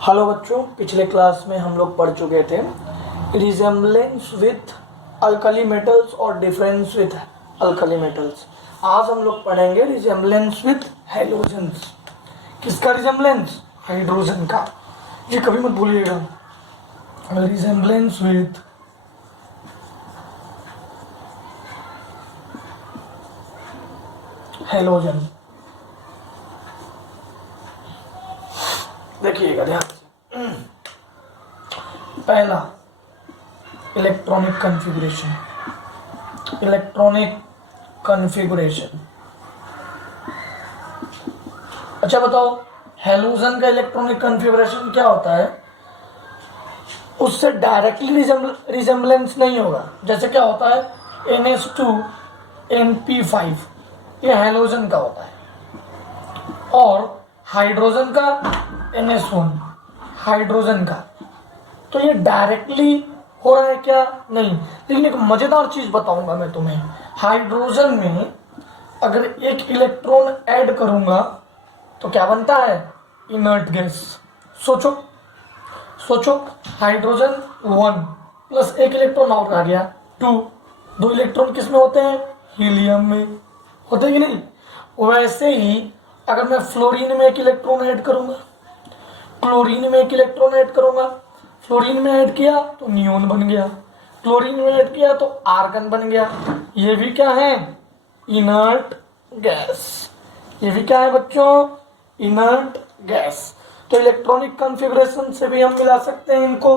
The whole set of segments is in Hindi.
हेलो बच्चों, पिछले क्लास में हम लोग पढ़ चुके थे रिजेम्बलेंस विथ अल्कली मेटल्स और डिफरेंस विथ अल्कली मेटल्स। आज हम लोग पढ़ेंगे रिजेम्बलेंस विथ हैलोजेंस। किसका रिजेम्बलेंस? हाइड्रोजन का। ये कभी मत भूलिएगा, रिजेम्बलेंस विथ हैलोजन। देखिएगा ध्यान से। पहला इलेक्ट्रॉनिक कॉन्फ़िगरेशन। अच्छा बताओ, हैलोजन का इलेक्ट्रॉनिक कॉन्फ़िगरेशन क्या होता है? उससे डायरेक्टली रिजेम्बलेंस नहीं होगा। जैसे क्या होता है NH2 NP5, ये हैलोजन का होता है, और हाइड्रोजन का NH1 हाइड्रोजन का। तो ये डायरेक्टली हो रहा है क्या? नहीं। लेकिन एक मजेदार चीज बताऊंगा मैं तुम्हें। हाइड्रोजन में अगर एक इलेक्ट्रॉन ऐड करूंगा तो क्या बनता है? Inert gas. सोचो हाइड्रोजन 1 प्लस एक इलेक्ट्रॉन और आ गया 2। दो इलेक्ट्रॉन किस में होते हैं? हीलियम में होते हैं कि नहीं? वैसे ही अगर मैं फ्लोरीन में एक इलेक्ट्रॉन ऐड करूंगा, क्लोरीन में एक इलेक्ट्रॉन ऐड करूंगा, फ्लोरीन में ऐड किया तो नियोन बन गया, क्लोरीन में ऐड किया तो आर्गन बन गया। ये भी क्या है? Inert gas. ये भी क्या है बच्चों? Inert gas. तो इलेक्ट्रॉनिक कॉन्फ़िगरेशन से भी हम मिला सकते हैं इनको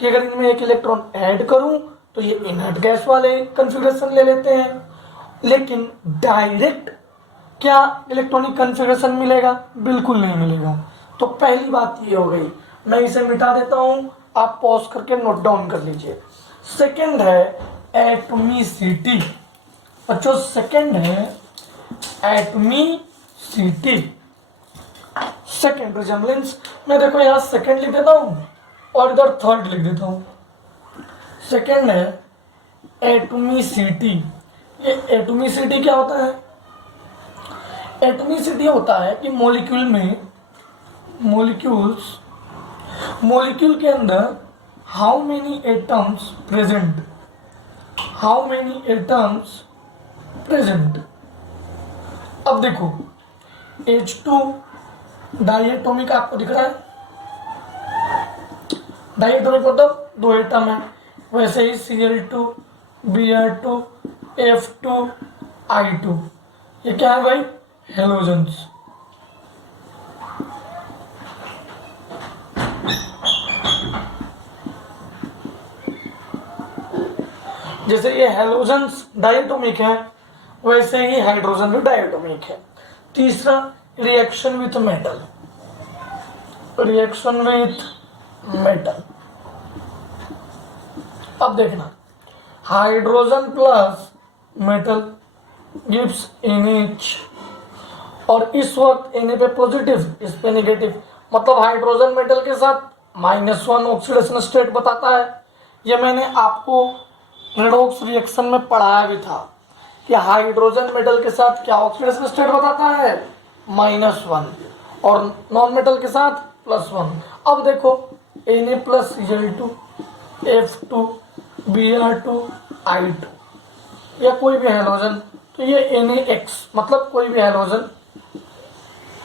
कि अगर इनमें एक इलेक्ट्रॉन ऐड करूं तो ये इनर्ट गैस वाले कॉन्फ़िगरेशन ले लेते हैं। लेकिन डायरेक्ट क्या इलेक्ट्रॉनिक कॉन्फ़िगरेशन मिलेगा? बिल्कुल नहीं मिलेगा। तो पहली बात ये हो गई, मैं इसे मिटा देता हूं, आप पॉज करके नोट डाउन कर लीजिए। सेकंड है एटॉमिसिटी। बच्चों सेकंड है एटॉमिसिटी। सेकंड रिजेम्बलेंस, मैं देखो यहां सेकंड लिख देता हूं और इधर थर्ड लिख देता हूं। सेकंड है एटॉमिसिटी। ये एटॉमिसिटी क्या होता है? एटॉमिसिटी होता है कि मॉलिक्यूल के अंदर हाउ मेनी एटम्स प्रेजेंट। अब देखो H2 डाइएटॉमिक आपको दिख रहा है? डाइएटॉमिक मतलब दो एटम है। वैसे ही Cl2 Br2 F2 I2, ये क्या है भाई? हेलोजेंस। जैसे ये हेलोजेंस डायटोमिक है, वैसे ही हाइड्रोजन भी डायटोमिक है। तीसरा रिएक्शन विथ मेटल। अब देखना, hydrogen plus metal gives NH, और इस वक्त Na पे पॉजिटिव, इस पे नेगेटिव, मतलब हाइड्रोजन मेटल के साथ -1 ऑक्सीडेशन स्टेट बताता है। ये मैंने आपको रेडॉक्स रिएक्शन में पढ़ाया भी था कि हाइड्रोजन मेटल के साथ क्या ऑक्सीडेशन स्टेट बताता है? -1, और नॉन मेटल के साथ +1। अब देखो Na plus Cl2 F2 Br2 I2, या कोई भी हैलोजन, तो ये NaX, मतलब कोई भी हैलोजन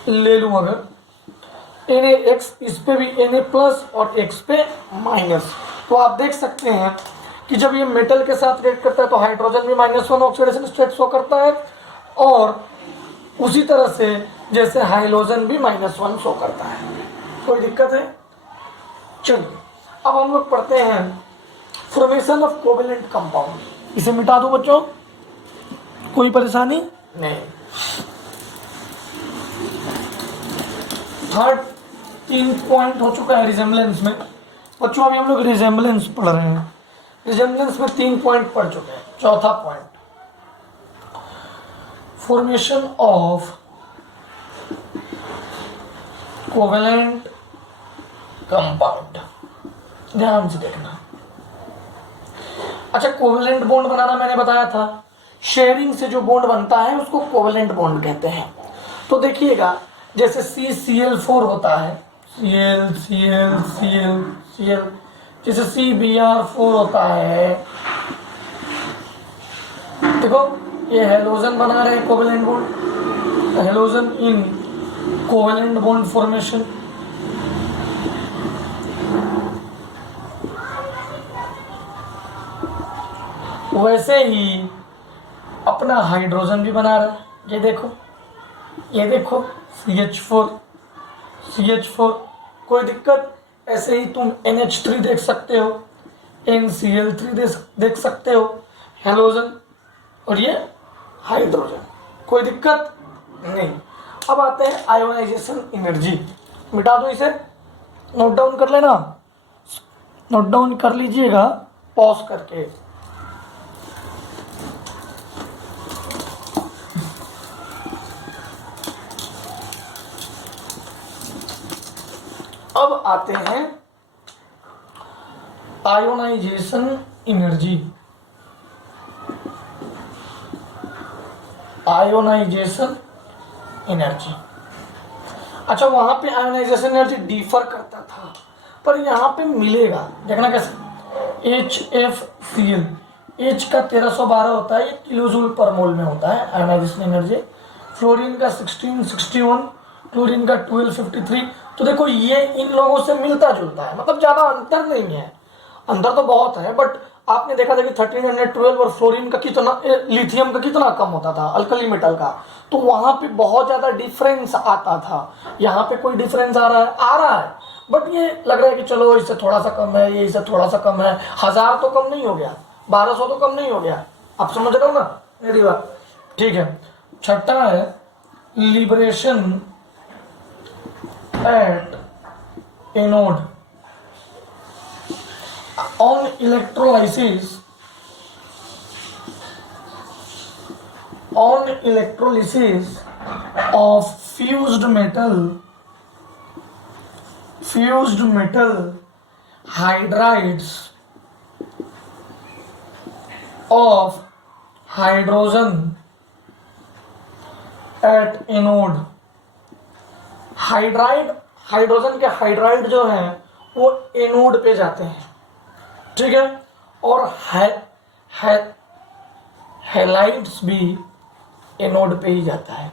ले लूं अगर NaX, इस पे भी Na प्लस और X पे माइनस। तो आप देख सकते हैं कि जब ये मेटल के साथ रिएक्ट करता है तो हाइड्रोजन भी -1 ऑक्सीडेशन स्टेट शो करता है, और उसी तरह से जैसे हाइड्रोजन भी -1 शो करता है। कोई दिक्कत है? चलिए अब हम लोग पढ़ते हैं फॉर्मेशन ऑफ कोवेलेंट कंपाउंड। इसे मिटा दो बच्चों, कोई परेशानी नहीं। थर्ड 3 पॉइंट हो चुका है रिजेम्बलेंस में। बच्चों अभी हम लोग रिजेम्बलेंस पढ़ रहे हैं। रिजेम्बलेंस में 3 पॉइंट पढ़ चुके हैं। चौथा point, formation of covalent compound. ध्यान से देखना। अच्छा, कोवेलेंट बॉन्ड बनाना मैंने बताया था। शेयरिंग से जो बॉन्ड बनता है उसको कोवेलेंट बॉन्ड कहते हैं। तो देखिएगा, जैसे CCl4 होता है, Cl Cl Cl Cl, जैसे CBr4 होता है। देखो ये हेलोजन बना रहे हैं कोवेलेंट बॉन्ड, हेलोजन इन कोवेलेंट बॉन्ड फॉर्मेशन। वैसे ही अपना हाइड्रोजन भी बना रहा है, ये देखो, ये देखो CH4 CH4, कोई दिक्कत? ऐसे ही तुम NH3 देख सकते हो, NCl3 देख सकते हो, हेलोजन, और ये हाइड्रोजन, कोई दिक्कत नहीं। अब आते हैं आयोनाइजेशन एनर्जी, मिटा दो इसे, नोट डाउन कर लेना, नोट डाउन कर लीजिएगा पॉज करके। अब आते हैं आयोनाइजेशन एनर्जी, आयोनाइजेशन एनर्जी। अच्छा, वहां पे आयोनाइजेशन एनर्जी डिफर करता था, पर यहाँ पे मिलेगा, देखना कैसे। HFCl, H का 1312 होता है, ये किलोजूल पर मोल में होता है आयोनाइजेशन एनर्जी। फ्लोरीन का 1661, क्लोरीन का 1253। तो देखो ये इन लोगों से मिलता जुलता है, मतलब ज्यादा अंतर नहीं है, अंतर तो बहुत है, बट आपने देखा था कि 1312 और फ्लोरीन का कितना, लिथियम का कितना कम होता था अल्कली मेटल का, तो वहां पे बहुत ज्यादा डिफरेंस आता था। यहाँ पे कोई डिफरेंस आ रहा है, बट ये लग रहा है कि चलो इससे थोड़ा सा कम है, ये इससे थोड़ा सा कम है, 1000 तो कम नहीं हो गया, 1200 तो कम नहीं हो गया, आप समझ रहे हो ना मेरी बात? ठीक है। छठा है liberation at anode on electrolysis of fused metal hydrides of hydrogen at anode। Hydrogen के हाइड्राइड जो हैं वो एनोड पे जाते हैं, ठीक है, और हैलाइड्स भी एनोड पे ही जाता है।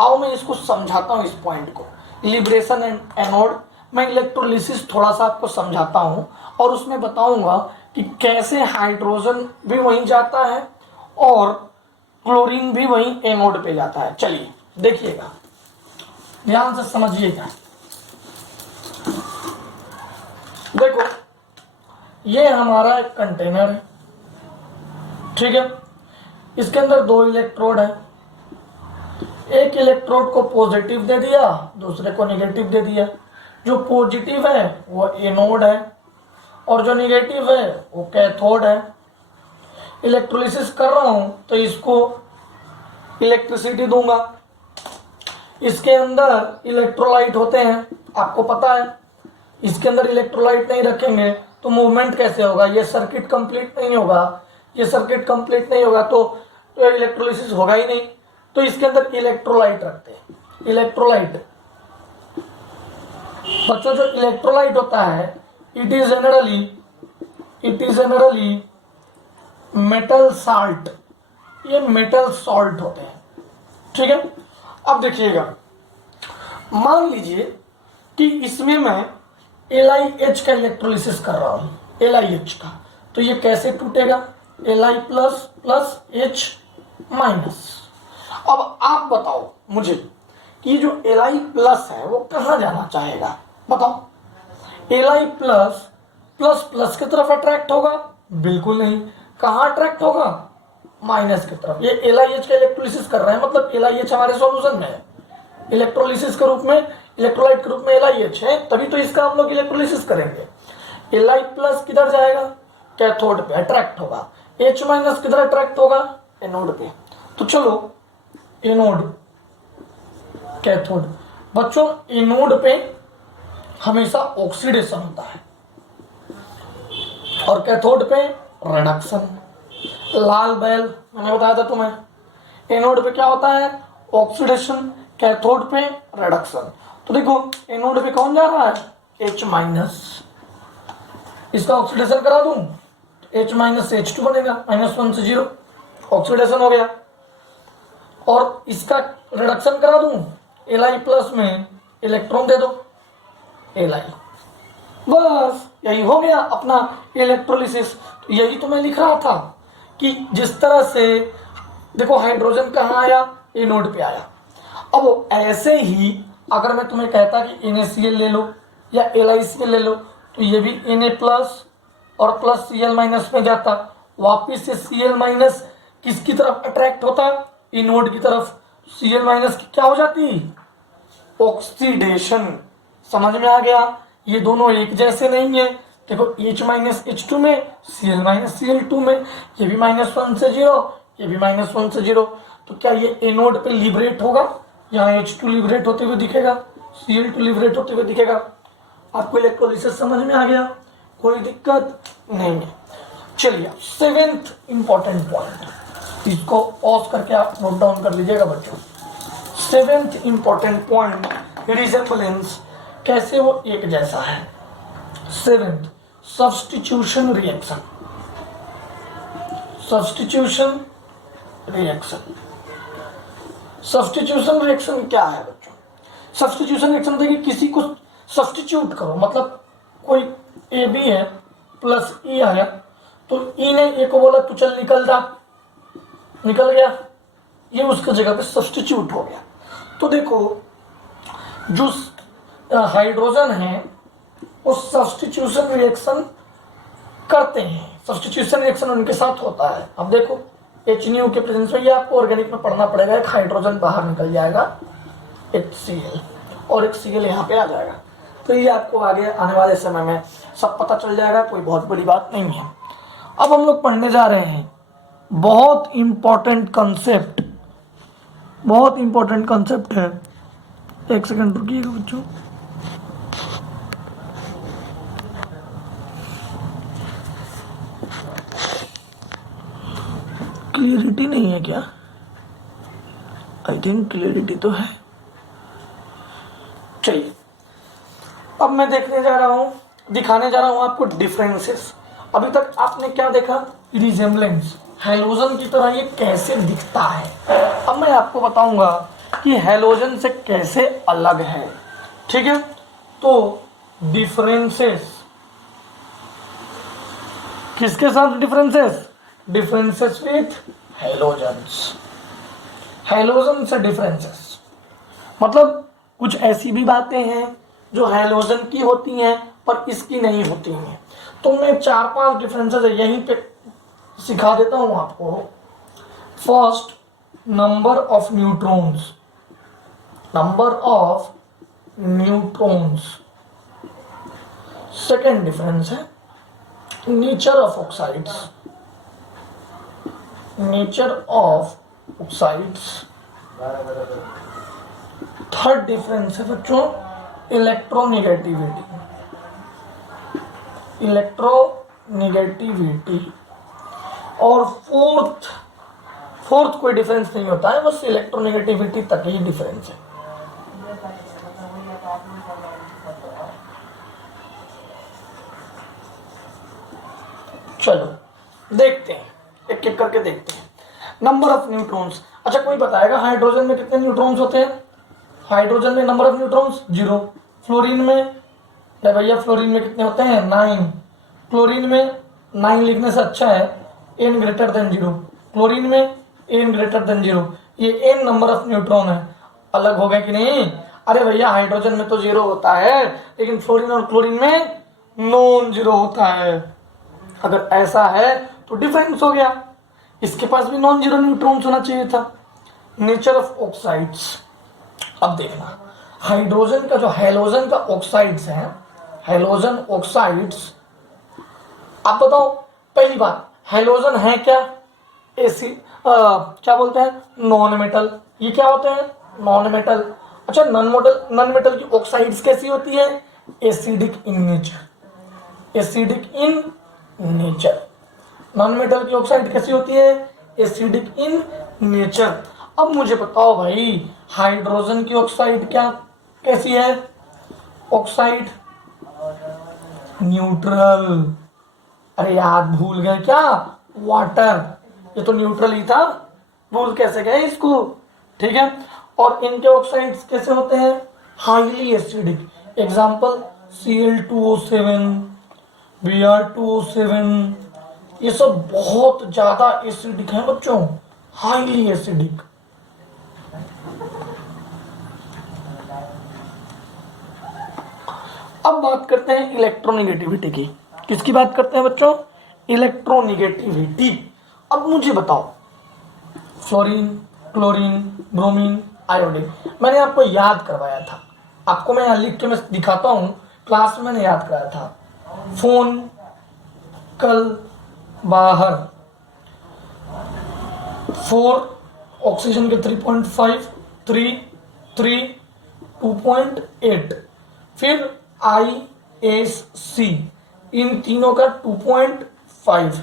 आओ मैं इसको समझाता हूं, इस पॉइंट को, लिबरेशन एंड एनोड। मैं इलेक्ट्रोलिसिस थोड़ा सा आपको समझाता हूं और उसमें बताऊंगा कि कैसे हाइड्रोजन भी वहीं जाता है और क्लोरीन भी वहीं एनोड पे जाता है। चलिए देखिएगा, ध्यान से समझिएगा। देखो ये हमारा एक कंटेनर है, ठीक है, इसके अंदर 2 इलेक्ट्रोड है, एक इलेक्ट्रोड को पॉजिटिव दे दिया, दूसरे को नेगेटिव दे दिया। जो पॉजिटिव है वो एनोड है और जो नेगेटिव है वो कैथोड है। इलेक्ट्रोलिसिस कर रहा हूं तो इसको इलेक्ट्रिसिटी दूंगा। इसके अंदर इलेक्ट्रोलाइट होते हैं, आपको पता है, इसके अंदर इलेक्ट्रोलाइट नहीं रखेंगे तो मूवमेंट कैसे होगा, ये सर्किट कंप्लीट नहीं होगा, ये सर्किट कंप्लीट नहीं होगा तो इलेक्ट्रोलिसिस होगा ही नहीं। तो इसके अंदर इलेक्ट्रोलाइट रखते हैं। इलेक्ट्रोलाइट बच्चों, जो इलेक्ट्रोलाइट होता है it is generally metal salt, ये मेटल सॉल्ट होते हैं, ठीक है। अब देखिएगा, मान लीजिए कि इसमें मैं LiH का इलेक्ट्रोलिसिस कर रहा हूं, LiH का, तो ये कैसे टूटेगा, Li plus plus H minus. अब आप बताओ मुझे कि जो Li प्लस है वो कहाँ जाना चाहेगा, बताओ। Li प्लस प्लस प्लस की तरफ अट्रैक्ट होगा? बिल्कुल नहीं। कहाँ अट्रैक्ट होगा? माइनस की तरफ। ये LiH का इलेक्ट्रोलिसिस कर रहे हैं, मतलब LiH हमारे सॉल्यूशन में है, इलेक्ट्रोलिसिस के रूप में, इलेक्ट्रोलाइट के रूप में LiH है, तभी तो इसका हम लोग इलेक्ट्रोलिसिस करेंगे। Li प्लस किधर जाएगा? कैथोड पे अट्रैक्ट होगा। H माइनस किधर अट्रैक्ट होगा? एनोड पे। तो चलो एनोड, कैथोड। बच्चों एनोड पे हमेशा ऑक्सीडेशन होता है और कैथोड पे रिडक्शन। लाल बैल मैंने बताया था तुम्हें, एनोड पे क्या होता है? ऑक्सीडेशन, कैथोड पे रिडक्शन। तो देखो एनोड पे कौन जा रहा है, H माइनस, इसका ऑक्सीडेशन करा दूं H माइनस H2 बनेगा, -1 से 0 ऑक्सीडेशन हो गया। और इसका रिडक्शन करा दूं Li प्लस में इलेक्ट्रॉन दे दो Li, बस यही हो गया अपना इलेक्ट्रोलिसिस। तो यही तो मैं लिख रहा था कि जिस तरह से देखो हाइड्रोजन कहाँ आया, एनोड पे आया। अब ऐसे ही अगर मैं तुम्हें कहता कि NaCl ले लो या LiCl ले लो, तो ये भी Na प्लस और प्लस Cl माइनस में जाता, वापिस से Cl माइनस किसकी तरफ अट्रैक्ट होता, एनोड की तरफ। Cl माइनस की क्या हो जाती, ऑक्सीडेशन। समझ में आ गया, ये दोनों एक जैसे नहीं है। देखो H माइनस H2 में, Cl माइनस Cl2 में, ये भी -1 से 0, ये भी -1 से 0। तो क्या ये एनोड पे लिबरेट होगा, यहाँ H2 लिबरेट होते हुए दिखेगा, Cl2 लिबरेट होते हुए दिखेगा। आपको इलेक्ट्रोलिसिस समझ में आ गया, कोई दिक्कत नहीं है। चलिए 7th इंपॉर्टेंट पॉइंट, इसको पॉज करके आप नोट डाउन कर लीजिएगा बच्चों। 7th इंपॉर्टेंट पॉइंट, रिजेम्बलेंस, कैसे वो एक जैसा है। 7th substitution reaction, substitution reaction. Substitution reaction क्या है बच्चों, सब्स्टिट्यूशन रिएक्शन होता है कि किसी को सब्स्टिट्यूट करो, मतलब कोई ए बी है प्लस ई आया, तो ई ने ए को बोला तू चल निकल जा, निकल गया, ये उसकी जगह पे सब्स्टिट्यूट हो गया। तो देखो जो हाइड्रोजन है वो सब्स्टिट्यूशन रिएक्शन करते हैं, सब्स्टिट्यूशन रिएक्शन उनके साथ होता है। अब देखो HNu के प्रेजेंस में, ये आपको ऑर्गेनिक में पढ़ना पड़ेगा, एक हाइड्रोजन बाहर निकल जाएगा HCl और एक Cl यहाँ पे आ जाएगा। तो ये आपको आगे आने वाले समय में सब पता चल जाएगा, कोई बहुत बड़ी बात नहीं है। अब हम लोग पढ़ने जा रहे हैं बहुत इंपॉर्टेंट कंसेप्ट, बहुत इंपॉर्टेंट कंसेप्ट है। एक सेकंड रुकिएगा बच्चों। क्लियरिटी नहीं है क्या, आई थिंक क्लियरिटी तो है। चलिए अब मैं देखने जा रहा हूं, दिखाने जा रहा हूं आपको डिफरेंसेस। अभी तक आपने क्या देखा, रिजेम्बलेंस, हैलोजन की तरह ये कैसे दिखता है। अब मैं आपको बताऊंगा कि हैलोजन से कैसे अलग है, ठीक है। तो डिफरेंसेस, किसके साथ differences, differences with halogens, halogen से डिफरेंसेस, मतलब कुछ ऐसी भी बातें हैं जो हैलोजन की होती हैं पर इसकी नहीं होती हैं। तो मैं 4-5 डिफरेंसेस है यहीं पे सिखा देता हूं आपको। First, number of neutrons, number of neutrons. Second difference है nature of oxides, nature of oxides. Third difference है बच्चों इलेक्ट्रोनेगेटिविटी, इलेक्ट्रोनेगेटिविटी। और फोर्थ कोई डिफरेंस नहीं होता है, बस इलेक्ट्रोनेगेटिविटी तक ही डिफरेंस है। चलो देखते हैं, एक एक करके देखते हैं। नंबर ऑफ न्यूट्रॉन्स, अच्छा कोई बताएगा हाइड्रोजन में कितने न्यूट्रॉन्स होते हैं। हाइड्रोजन में नंबर ऑफ न्यूट्रॉन्स 0। फ्लोरीन में, नहीं भैया फ्लोरीन में कितने होते हैं 9। क्लोरीन में 9 लिखने से अच्छा है n ग्रेटर देन 0। क्लोरीन में n ग्रेटर देन 0, ये n नंबर ऑफ न्यूट्रॉन है। अलग हो गए कि नहीं, अरे भैया हाइड्रोजन में तो 0 होता है लेकिन फ्लोरीन और क्लोरीन में नॉन 0 होता है। अगर ऐसा है तो डिफरेंस हो गया, इसके पास भी नॉन 0 न्यूट्रॉन्स होना चाहिए था। नेचर ऑफ ऑक्साइड्स, अब देखना हाइड्रोजन का जो हैलोजन का ऑक्साइड्स है, हैलोजन ऑक्साइड्स, आप बताओ पहली बात हैलोजन है क्या, क्या बोलते हैं नॉन मेटल। ये क्या होते हैं नॉन मेटल। अच्छा नॉन मेटल की ऑक्साइड्स कैसी होती है, acidic in nature, acidic in nature. Non metal की ऑक्साइड कैसी होती है, एसिडिक इन नेचर। अब मुझे बताओ भाई हाइड्रोजन की ऑक्साइड क्या कैसी है? Oxide neutral. अरे यार भूल गए क्या? वाटर, ये तो न्यूट्रल ही था, भूल कैसे गए इसको? ठीक है। और इनके ऑक्साइड्स कैसे होते हैं? Highly acidic. Example Cl2O7, Br2O7, ये सब बहुत ज्यादा एसिडिक है बच्चों, हाईली एसिडिक। अब बात करते हैं इलेक्ट्रोनिगेटिविटी की। किसकी बात करते हैं बच्चों? इलेक्ट्रोनिगेटिविटी। अब मुझे बताओ, फ्लोरीन, क्लोरीन, ब्रोमीन, आयोडीन, मैंने आपको याद करवाया था, आपको मैं यहाँ लिख के मैं दिखाता हूँ, क्लास में मैंने याद कराया था। फोन, कल, बाहर, 4 ऑक्सीजन के 3.5, 3, 3, 2.8, फिर ISC, इन तीनों का 2.5,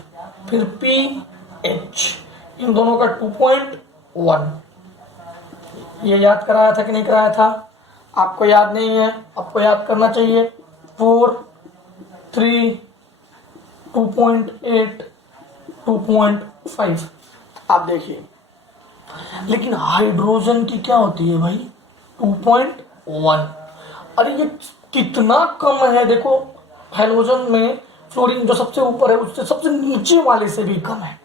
फिर pH, इन दोनों का 2.1। ये याद कराया था कि नहीं कराया था? आपको याद नहीं है, आपको याद करना चाहिए। 4, 3, 2.8, 2.5। आप देखिए, लेकिन हाइड्रोजन की क्या होती है भाई? 2.1। अरे ये कितना कम है, देखो हाइड्रोजन में फ्लोरीन जो सबसे ऊपर है उससे सबसे नीचे वाले से भी कम है,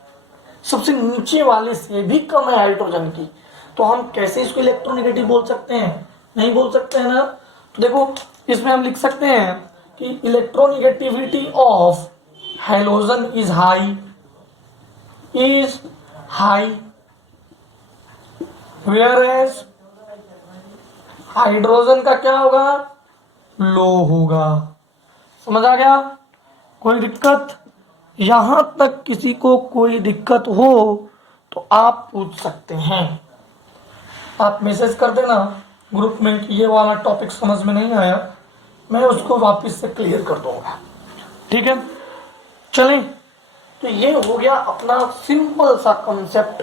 सबसे नीचे वाले से भी कम है हाइड्रोजन की। तो हम कैसे इसको इलेक्ट्रोनेगेटिव बोल सकते हैं? नहीं बोल सकते हैं ना। तो देखो इसमें हम लिख सकते हैं कि electronegativity of hydrogen is high, whereas hydrogen का क्या होगा? लो होगा। समझ आ गया? कोई दिक्कत? यहां तक किसी को कोई दिक्कत हो तो आप पूछ सकते हैं, आप मैसेज कर देना ग्रुप में कि ये वाला टॉपिक समझ में नहीं आया, मैं उसको वापस से क्लियर कर दूंगा। ठीक है, चलें। तो ये हो गया अपना सिंपल सा कंसेप्ट,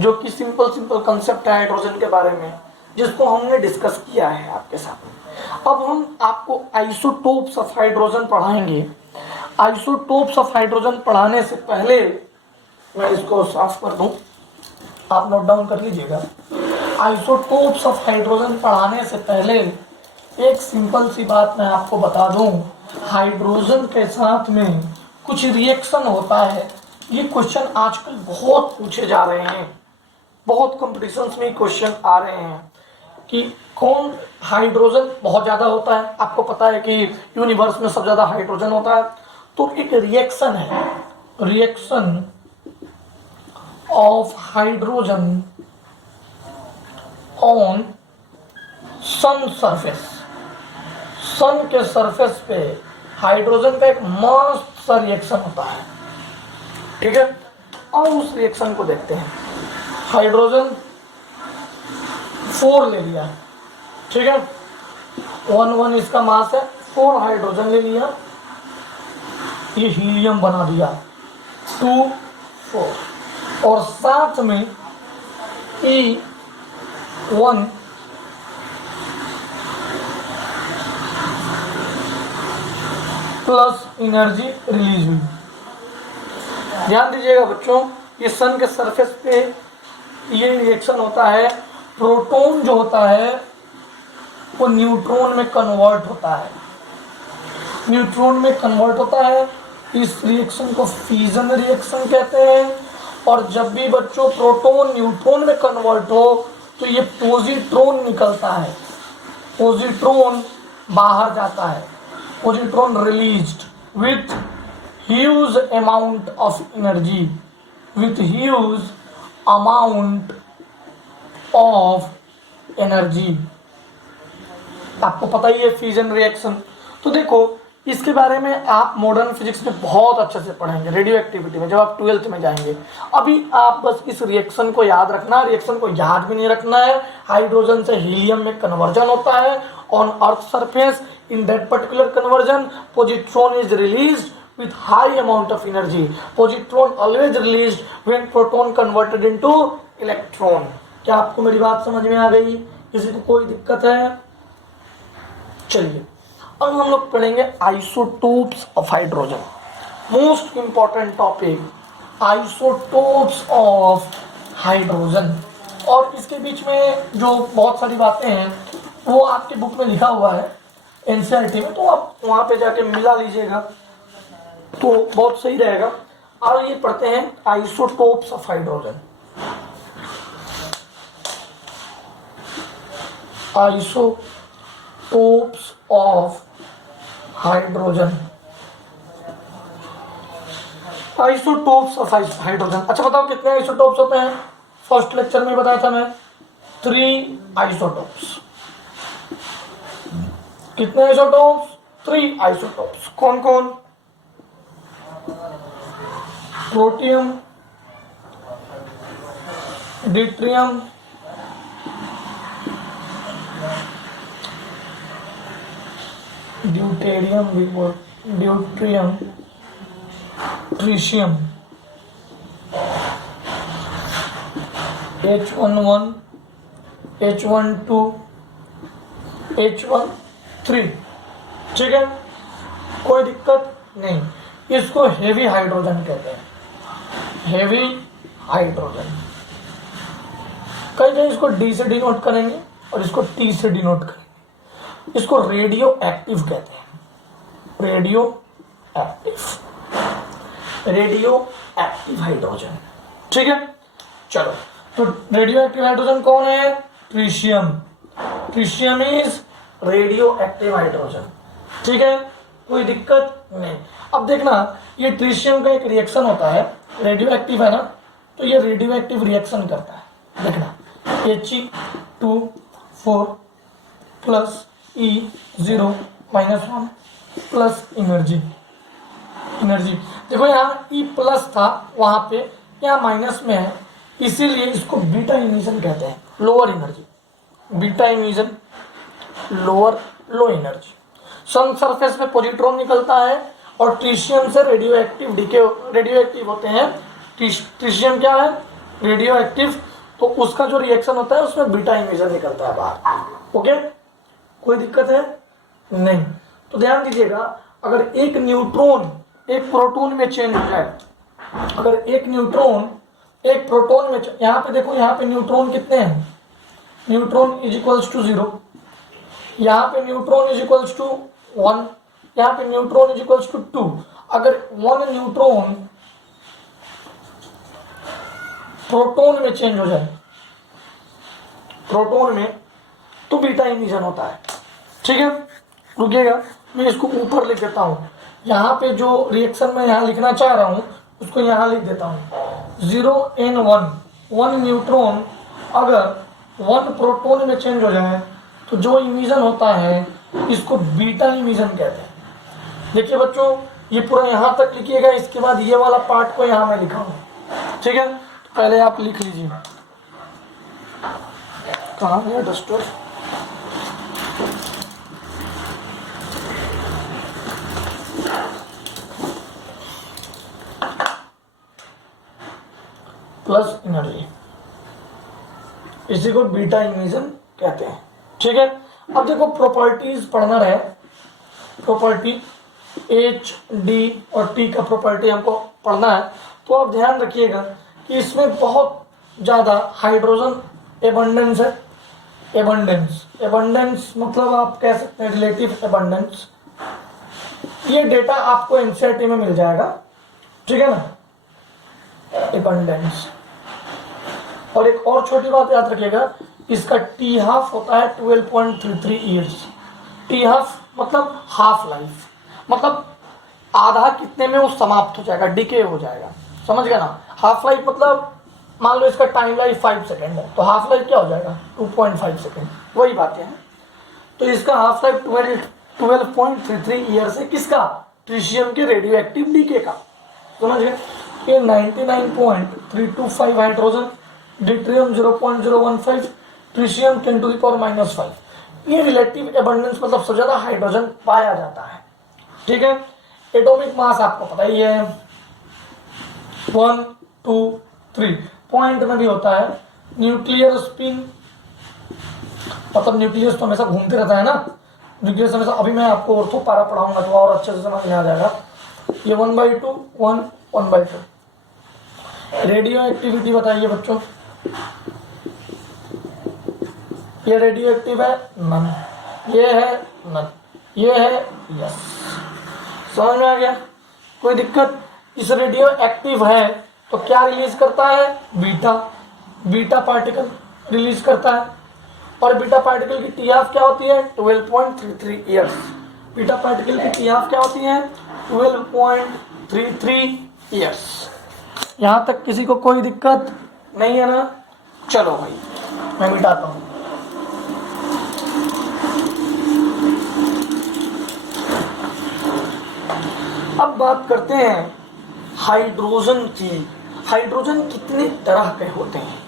जो कि सिंपल कंसेप्ट है हाइड्रोजन के बारे में, जिसको हमने डिस्कस किया है आपके साथ। अब हम आपको आइसोटोप्स ऑफ हाइड्रोजन पढ़ाएंगे। आइसोटोप्स ऑफ हाइड्रोजन पढ़ाने से पहले मैं इसको साफ कर दूं, आप नोट डाउन कर लीजिएगा। आइसोटोप्स ऑफ हाइड्रोजन पढ़ाने से पहले एक सिंपल सी बात मैं आपको बता दूं, हाइड्रोजन के साथ में कुछ रिएक्शन होता है। ये क्वेश्चन आजकल बहुत पूछे जा रहे हैं, बहुत कॉम्पिटिशन्स में क्वेश्चन आ रहे हैं कि कौन हाइड्रोजन बहुत ज़्यादा होता है। आपको पता है कि यूनिवर्स में सबसे ज़्यादा हाइड्रोजन होता है। तो एक रिएक्शन है, reaction of hydrogen on sun surface. Sun के सरफेस पे हाइड्रोजन का एक मस्त सा रिएक्शन होता है। ठीक है, और उस रिएक्शन को देखते हैं। हाइड्रोजन 4 ले लिया, ठीक है, 1 इसका मास है, 4 हाइड्रोजन ले लिया, ये हीलियम बना दिया 2, 4, और साथ में E1 प्लस एनर्जी रिलीज हुई। ध्यान दीजिएगा बच्चों, ये सन के सरफेस पे ये रिएक्शन होता है। प्रोटॉन जो होता है वो न्यूट्रॉन में कन्वर्ट होता है, न्यूट्रॉन में कन्वर्ट होता है। इस रिएक्शन को फ्यूजन रिएक्शन कहते हैं। और जब भी बच्चों प्रोटॉन न्यूट्रॉन में कन्वर्ट हो तो ये पॉजिट्रॉन निकलता है, पॉजिट्रॉन बाहर जाता है, positron released with huge amount of energy, with huge amount of energy. आपको पता ही है फ्यूजन रिएक्शन। तो देखो इसके बारे में आप मॉडर्न फिजिक्स में बहुत अच्छे से पढ़ेंगे, रेडियो एक्टिविटी में, जब आप 12th में जाएंगे। अभी आप बस इस रिएक्शन को याद रखना, रिएक्शन को याद भी नहीं रखना है। हाइड्रोजन से हीलियम में कन्वर्जन होता है on earth surface. In that particular conversion positron is released with high amount of energy. Positron always released when proton converted into electron. क्या आपको मेरी बात समझ में आ गई? किसी को कोई दिक्कत है? चलिए अब हम लोग पढ़ेंगे isotopes of hydrogen, most important topic isotopes of hydrogen. और इसके बीच में जो बहुत सारी बातें हैं वो आपके बुक में लिखा हुआ है एनसीईआरटी में, तो आप वहाँ पे जाके मिला लीजिएगा तो बहुत सही रहेगा। और ये पढ़ते हैं isotopes of hydrogen. Isotopes of hydrogen, isotopes of hydrogen. अच्छा बताओ कितने आइसोटोप्स होते हैं? फर्स्ट लेक्चर में बताया था मैं 3 आइसोटोप्स। कितने आइसोटोप्स? 3 आइसोटोप्स। कौन कौन? Protium, deuterium, deuterium, tritium, H11, H12, H13। ठीक है, कोई दिक्कत नहीं। इसको हेवी हाइड्रोजन कहते हैं, हेवी हाइड्रोजन। कई जगह इसको डी से डिनोट करेंगे और इसको टी से डिनोट करेंगे। इसको रेडियो एक्टिव कहते हैं, radio active, radio active hydrogen. ठीक है, चलो तो रेडियो एक्टिव हाइड्रोजन कौन है? ट्रिशियम। ट्रिशियम इज रेडियो एक्टिव हाइड्रोजन। ठीक है, कोई दिक्कत नहीं। अब देखना, ये ट्रिशियम का एक रिएक्शन होता है, रेडियो एक्टिव है ना, तो ये रेडियो एक्टिव रिएक्शन करता है। देखना He2 4 plus E0 -1 plus energy, energy देखो यहाँ E प्लस था वहां पे, यहाँ माइनस में है, इसीलिए इसको बीटा इमिशन कहते हैं, lower energy. Beta emission, lower, low energy. Sun surface में पॉजिट्रॉन निकलता है और ट्रिशियम से radioactive decay, radioactive होते हैं। ट्रिशियम क्या है? Radioactive. तो उसका जो रिएक्शन होता है उसमें बीटा इमिशन निकलता है बाहर। ओके, कोई दिक्कत है? नहीं। तो ध्यान दीजिएगा, अगर एक न्यूट्रॉन एक प्रोटॉन में चेंज हो जाए, अगर एक न्यूट्रॉन एक प्रोटॉन में, यहाँ पे देखो, यहाँ पे न्यूट्रॉन कितने हैं? न्यूट्रॉन इज इक्वल्स टू 0, यहाँ पे न्यूट्रॉन इज इक्वल्स टू 1, यहाँ पे न्यूट्रॉन इज इक्वल्स टू 2। अगर 1 न्यूट्रॉन प्रोटॉन में चेंज हो जाए, प्रोटॉन में, तो बीटा इमिशन होता है। ठीक है, रुकिएगा, मैं इसको ऊपर लिख देता हूँ। यहाँ पे जो रिएक्शन मैं यहाँ लिखना चाह रहा हूँ उसको यहाँ लिख देता हूँ। 0n1, 1 न्यूट्रॉन अगर 1 प्रोटॉन में चेंज हो जाए तो जो इमिशन होता है इसको बीटा इमिशन कहते हैं। देखिए बच्चों, ये पूरा यहाँ तक लिखिएगा, इसके बाद ये वाला पार्ट को यहाँ मैं लिखाऊंगा। ठीक है, तो पहले आप लिख लीजिए। कहाँ है डस्टर? प्लस एनर्जी, इसी को बीटा इमिशन कहते हैं। ठीक है, अब देखो प्रॉपर्टीज पढ़ना रहे, प्रॉपर्टी H, D और T का प्रॉपर्टी हमको पढ़ना है। तो आप ध्यान रखिएगा कि इसमें बहुत ज़्यादा हाइड्रोजन एबंडेंस है। एबंडेंस, एबंडेंस मतलब आप कह सकते हैं रिलेटिव एबंडेंस। ये डेटा आपको एनसीईआरटी में मिल जाएगा। ठीक है ना, एबंडेंस। और एक और छोटी बात याद रखिएगा, इसका टी हाफ होता है 12.33 ईयर्स। टी हाफ मतलब हाफ लाइफ, मतलब आधा कितने में वो समाप्त हो जाएगा, डिके हो जाएगा। समझ गया ना? हाफ लाइफ मतलब मान लो इसका टाइम लाइफ 5 सेकेंड है, तो हाफ लाइफ क्या हो जाएगा? 2.5 सेकेंड। वही बातें हैं। तो इसका हाफ लाइफ 12.33 ईयर्स है। किसका? ट्रिशियम के रेडियो एक्टिव डीके का। समझ गए? ये 99.325 हाइड्रोजन, ड्यूटेरियम 0.015, ट्रिशियम 10⁻⁻5। ये रिलेटिव एबंडेंस मतलब सबसे ज्यादा हाइड्रोजन पाया जाता है। ठीक है, एटॉमिक मास आपको पता ही है, 1, 2, 3 पॉइंट में भी होता है। न्यूक्लियर स्पिन मतलब न्यूक्लियस तो हमेशा घूमते रहता है ना, एजुकेशन से अभी मैं आपको ऑर्थो पारा पढ़ाऊंगा तो और अच्छे से समझ में आ जाएगा। ये 1/2 1 1/2। रेडियो एक्टिविटी बताइए बच्चों, ये रेडियो एक्टिव है नन, ये है नन, ये है यस। समझ में आ गया? कोई दिक्कत? इस रेडियो एक्टिव है तो क्या रिलीज करता है? बीटा, बीटा पार्टिकल रिलीज करता है। और बीटा पार्टिकल की टी-हाफ क्या होती है? 12.33 ईयर्स। बीटा पार्टिकल की टी-हाफ क्या होती है? 12.33 ईयर्स। यहाँ तक किसी को कोई दिक्कत नहीं है ना? चलो भाई मैं मिटाता हूँ। अब बात करते हैं हाइड्रोजन की। हाइड्रोजन कितने तरह के होते हैं?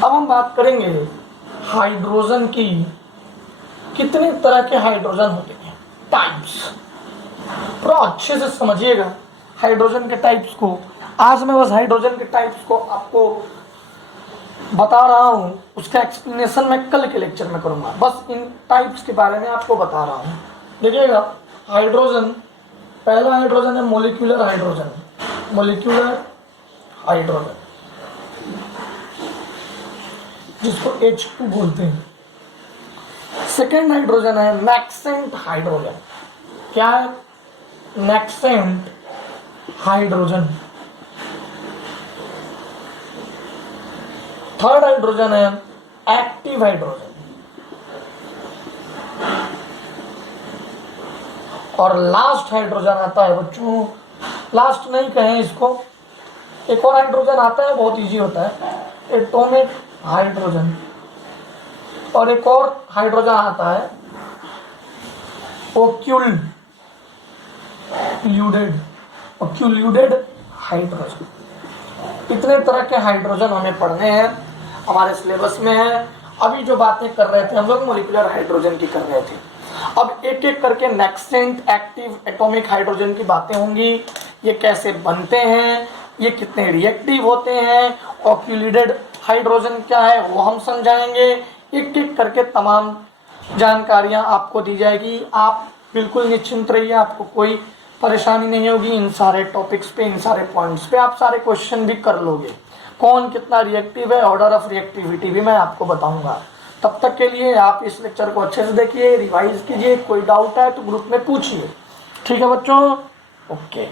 अब हम बात करेंगे हाइड्रोजन की, कितने तरह के हाइड्रोजन होते हैं, टाइप्स। थोड़ा अच्छे से समझिएगा हाइड्रोजन के टाइप्स को। आज मैं बस हाइड्रोजन के टाइप्स को आपको बता रहा हूं, उसका एक्सप्लेनेशन मैं कल के लेक्चर में करूंगा। बस इन टाइप्स के बारे में आपको बता रहा हूं। देखिएगा हाइड्रोजन, पहला हाइड्रोजन है मोलिक्यूलर हाइड्रोजन, मोलिक्यूलर हाइड्रोजन जिसको H2 बोलते हैं। सेकेंड हाइड्रोजन है नैक्सेंट हाइड्रोजन। क्या है? नैक्सेंट हाइड्रोजन। थर्ड हाइड्रोजन है एक्टिव हाइड्रोजन। और लास्ट हाइड्रोजन आता है बच्चों, लास्ट नहीं कहें इसको, एक और हाइड्रोजन आता है बहुत इजी होता है, एटॉमिक हाइड्रोजन। और एक और हाइड्रोजन आता है ओक्यूल्यूडेड, ओक्यूल्यूडेड हाइड्रोजन। इतने तरह के हाइड्रोजन हमें पढ़ने हैं, हमारे सिलेबस में है। अभी जो बातें कर रहे थे हम लोग मोलिकुलर हाइड्रोजन की कर रहे थे। अब एक एक करके नेक्सेंट, एक्टिव, एटॉमिक हाइड्रोजन की बातें होंगी। ये कैसे बनते हैं, ये कितने रिएक्टिव होते हैं, ओक्यूल्यूडेड हाइड्रोजन क्या है वो हम समझाएंगे। एक एक करके तमाम जानकारियां आपको दी जाएगी। आप बिल्कुल निश्चिंत रहिए, आपको कोई परेशानी नहीं होगी। इन सारे टॉपिक्स पे, इन सारे पॉइंट्स पे आप सारे क्वेश्चन भी कर लोगे। कौन कितना रिएक्टिव है, ऑर्डर ऑफ रिएक्टिविटी भी मैं आपको बताऊंगा। तब तक के लिए आप इस लेक्चर को अच्छे से देखिए, रिवाइज कीजिए। कोई डाउट है तो ग्रुप में पूछिए। ठीक है बच्चों? ओके।